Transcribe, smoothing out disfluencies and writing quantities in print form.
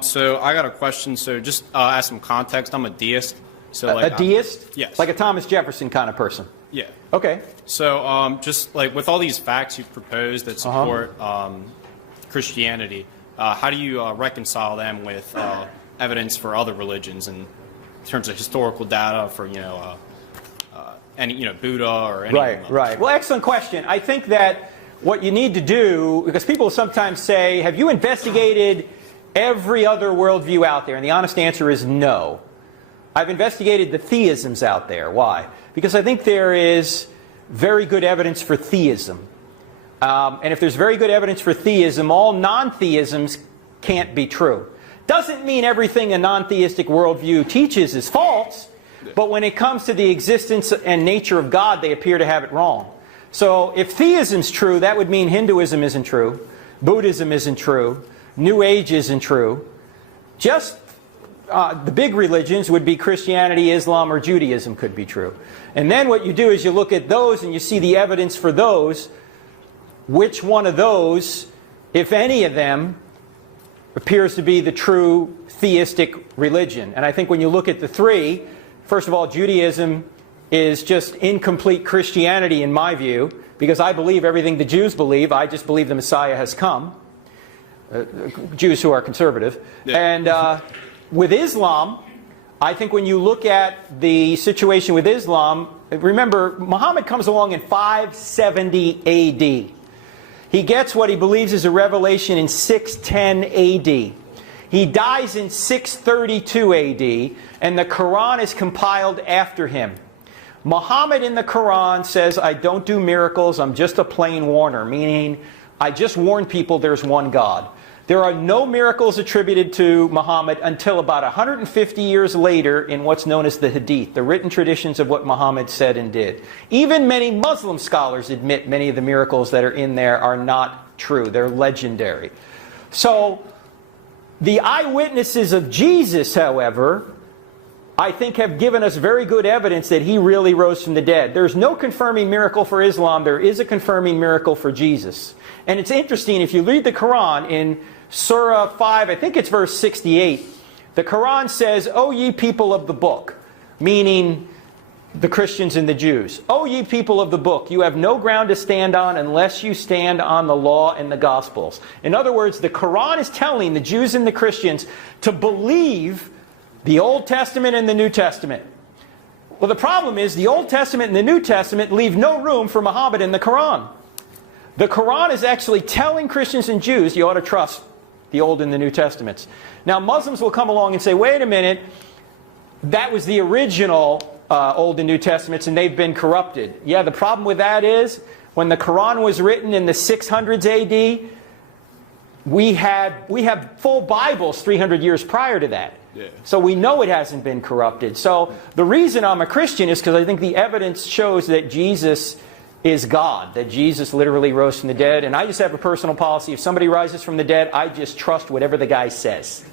So I got a question. So just add some context. I'm a deist. So like a deist? Yes. Like a Thomas Jefferson kind of person? Yeah. Okay. So just like with all these facts you've proposed that support Christianity, how do you reconcile them with evidence for other religions in terms of historical data for, any, Buddha or anything? Right, right. Well, excellent question. I think that what you need to do, because people sometimes say, have you investigated every other worldview out there? And the honest answer is no. I've investigated the theisms out there. Why? Because I think there is very good evidence for theism. And if there's very good evidence for theism, all non-theisms can't be true. Doesn't mean everything a non-theistic worldview teaches is false, but when it comes to the existence and nature of God, they appear to have it wrong. So if theism's true, that would mean Hinduism isn't true, Buddhism isn't true, New Age isn't true. Just the big religions would be Christianity, Islam, or Judaism could be true. And then what you do is you look at those and you see the evidence for those. Which one of those, if any of them, appears to be the true theistic religion? And I think when you look at the three, first of all, Judaism is just incomplete Christianity in my view, because I believe everything the Jews believe. I just believe the Messiah has come. Jews who are conservative. Yeah. And with Islam, I think when you look at the situation with Islam, remember, Muhammad comes along in 570 A.D. He gets what he believes is a revelation in 610 A.D. He dies in 632 A.D., and the Quran is compiled after him. Muhammad in the Quran says, I don't do miracles, I'm just a plain warner, meaning I just warn people there's one God. There are no miracles attributed to Muhammad until about 150 years later in what's known as the Hadith, the written traditions of what Muhammad said and did. Even many Muslim scholars admit many of the miracles that are in there are not true. They're legendary. So the eyewitnesses of Jesus, however, I think have given us very good evidence that he really rose from the dead. There's no confirming miracle for Islam. There is a confirming miracle for Jesus. And it's interesting, if you read the Quran in Surah 5, I think it's verse 68, the Quran says, O ye people of the book, meaning the Christians and the Jews. O ye people of the book, you have no ground to stand on unless you stand on the law and the Gospels. In other words, the Quran is telling the Jews and the Christians to believe the Old Testament and the New Testament. Well, the problem is the Old Testament and the New Testament leave no room for Muhammad in the Quran. The Quran is actually telling Christians and Jews you ought to trust the Old and the New Testaments. Now, Muslims will come along and say, wait a minute, that was the original Old and New Testaments and they've been corrupted. Yeah, the problem with that is when the Quran was written in the 600s AD, we have full Bibles 300 years prior to that. Yeah. So we know it hasn't been corrupted. So the reason I'm a Christian is because I think the evidence shows that Jesus is God, that Jesus literally rose from the dead. And I just have a personal policy. If somebody rises from the dead, I just trust whatever the guy says.